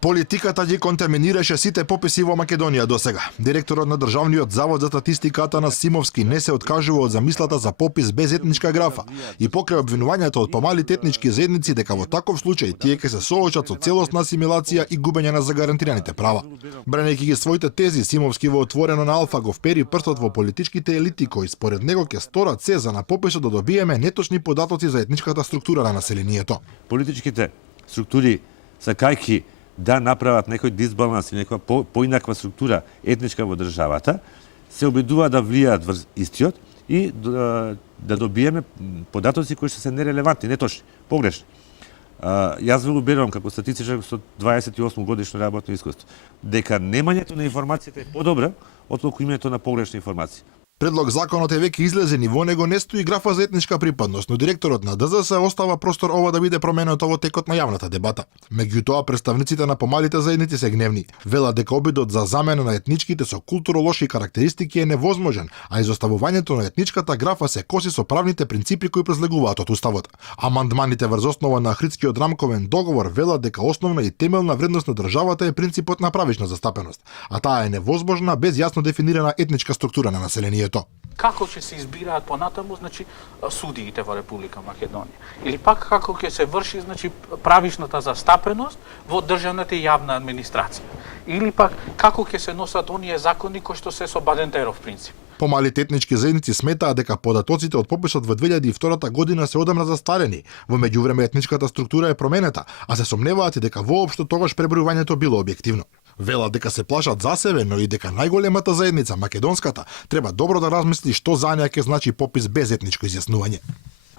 Политиката ги контаминираше сите пописи во Македонија досега. Директорот на Државниот завод за статистиката на Симовски не се откажува од замислата за попис без етничка графа и покрај обвинувањето од помалите етнички заедници дека во таков случај тие ќе се соочат со целосна асимилација и губење на загарантираните права. Бранејќи ги своите тези, Симовски во отворено на Алфа го впери прстот во политичките елити кои според него ќе сторат се за на пописот да добиеме неточни податоци за етничката структура на населението. Политичките структури сакајќи да направат некој дисбаланс или некоја поинаква структура етничка во државата, се обидуваат да влијаат врз истиот и да добиеме податоци кои што се нерелевантни, неточни, погрешни. Јас ве убедувам како статистичар со 28 годишно работно искуство дека немањето на информацијата е подобро отколку имањето на погрешни информации. Предлог законот е веќе излезен и во него не стои графа за етничка припадност, но директорот на ДЗС остава простор ова да биде променето во текот на јавната дебата. Меѓутоа, представниците на помалите заедници се гневни. Велат дека обидот за замена на етничките со културолошки карактеристики е невозможен, а изоставувањето на етничката графа се коси со правните принципи кои произлегуваат од уставот. Амандманите врз основа на Охридскиот рамковен договор велат дека основна и темелна вредност на државата е принципот на правична застапеност, а таа е невозможна без јасно дефинирана етничка структура на населението. Како ќе се избираат понатаму, значи, судиите во Република Македонија? Или пак како ќе се врши, значи, правичната застапеност во државната и јавна администрација? Или пак како ќе се носат оние закони кои што се со Бадентеров принцип? Помалите етнички заедници сметаат дека податоците од пописот во 2002 година се одамна застарени. Во меѓувреме етничката структура е променета, а се сомневаат и дека воопшто тогаш пребројувањето било објективно. Велат дека се плашат за себе, но и дека најголемата заедница, македонската, треба добро да размисли што за неа ќе значи попис без етничко изјаснување.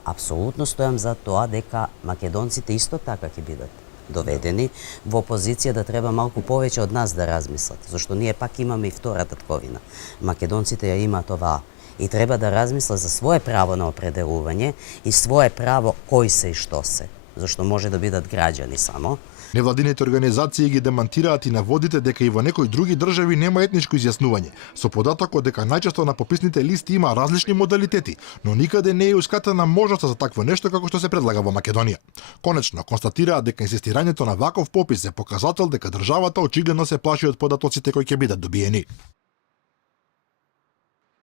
Апсолутно стојам за тоа дека македонците исто така ќе бидат доведени во позиција да треба малку повеќе од нас да размислат, зашто ние пак имаме и втора татковина. Македонците ја имаат оваа и треба да размислат за свое право на определување и свое право кој се и што се, зашто може да бидат граѓани само. Невладините организации ги демантираат и наводите дека и во некои други држави нема етничко изјаснување, со податокот дека најчесто на пописните листи има различни модалитети, но никаде не е ускатена можност за такво нешто како што се предлага во Македонија. Конечно, констатираат дека инсистирањето на ваков попис е показател дека државата очигледно се плаши од податоците кои ќе бидат добиени.